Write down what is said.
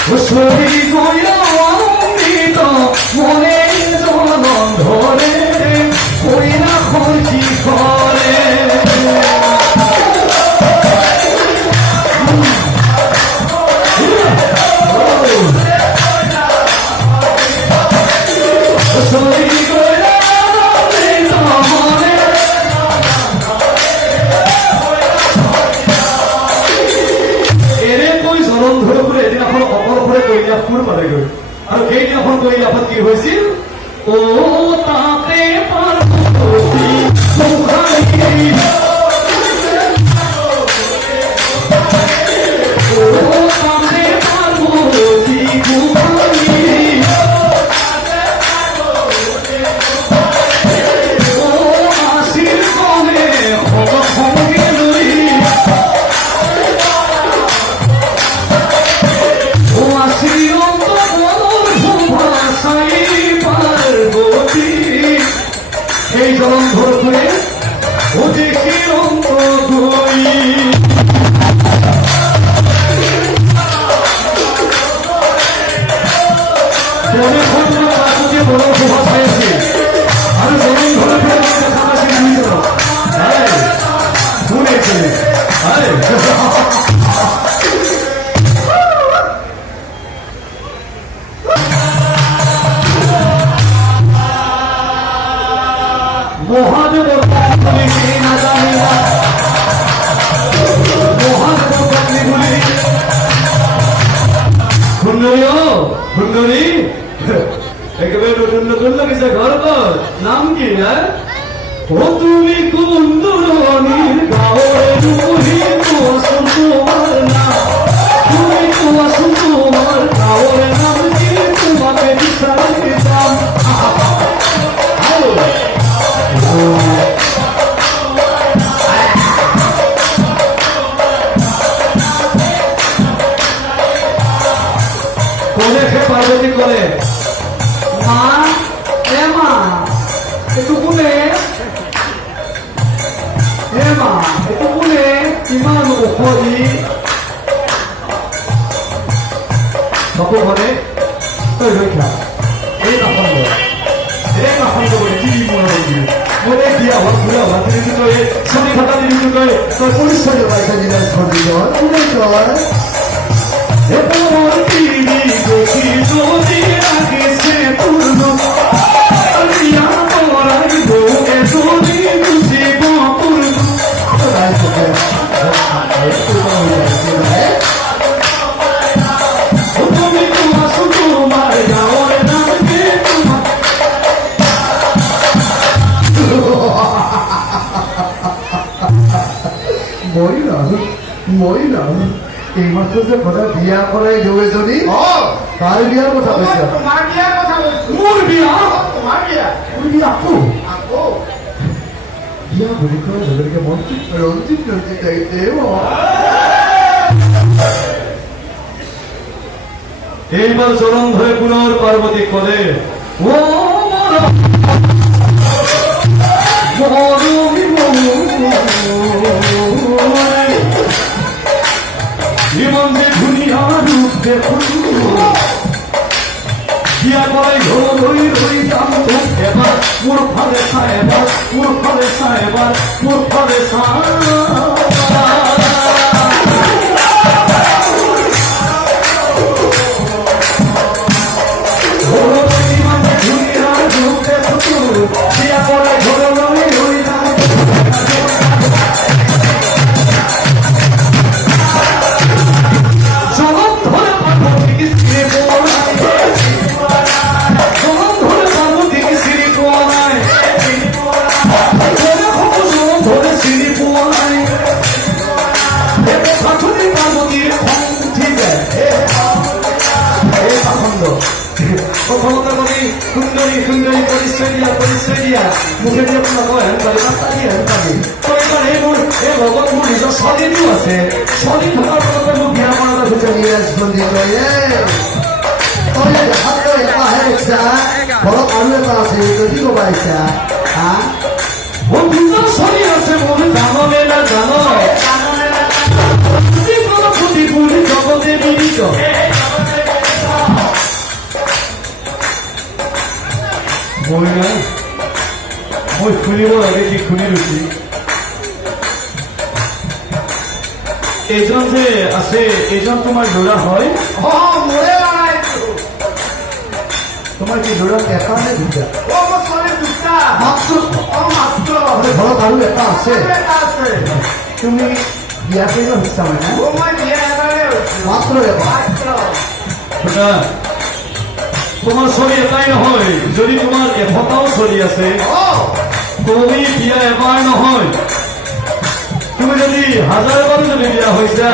ছবি গয়া অমৃত মনে জন ধৰে কইনা খোঁজি কৰে আৰু সেইদিনাখন কৈলাশত কি হৈছিল ও তাতে পাৰ্বতী একেবারে নতুন নতুন লাগিছে ঘর নাম কি না ও তুমি কুন্দুরনির গাওয়ের মুহি কুয়াশন তোমার নাম তুমি কুয়াশন তোমার গাওয়ের নাম কি তোমাকে বিচারে দাম কোনে সে পার্বতী করে মা এ মা একটু কোনে এ মা একটু কোনে ইমান ওখৰি বাবু ঘৰে তই ৰক্ষা এই নাখন্দ বুলি কি মই বিয়া হোৱা ঘূৰা হোৱা দিনটো তই চলি থকা দিনটো তই পৰিচয় পাইছা দিনা ঘৰ কোনে তই মই না এইমাত্র যে কথা বিয়া করাই দেবে যদি তার বিয়ার কথা কৈছে মোর বিয়া বিয়া বুলি কয় যদিকে মন্ত্রিত রঞ্জিত এইবার চরণ ধরে পুনর পার্বতী করে ও জীবন যে ধুনিয়া রূপ দেখুন বিয়া করে ধরি ধরি যাম এবার মোর ফলে সাহেবার মোর ফলে সাহেবার মোর ফলে ধুনিয়া রূপ দেখুন বিয়া করে ধরি ধরি যাম মুখে দিয়ে কয় হেনপালি মাতালি হেনপালি তো এবার এই লগত মোৰ নিজৰ ছোৱালীও আছে ছোৱালী থকাৰ লগতে মোক বিয়া কৰাৰ মোৰ দুজন ছোৱালী আছে মোৰ জাননে না জান জগতে মিলিত মই না মই খুলিব লাগে কি খুলি লৈছি এইজন যে আছে এইজন তোমাৰ ল'ৰা হয় মোৰে লৰাইছো তোমাৰ কি ল'ৰা এটা নে দুটা মোৰ ছোৱালী দুটা মাত্ৰ মাত্ৰ ঘৰত আৰু এটা আছে এটা আছে তুমি বিয়া কৰিব ইচ্ছা হয় না মই বিয়া এবাৰে মাত্ৰ এটা মাত্ৰ তোমাৰ ছোৱালী এটাই নহয় যদি তোমাৰ এশটাও ছোৱালী আছে তুমি বিয়া এবাৰ নহয় তুমি যদি 1000 বাৰো যদি বিয়া হৈছা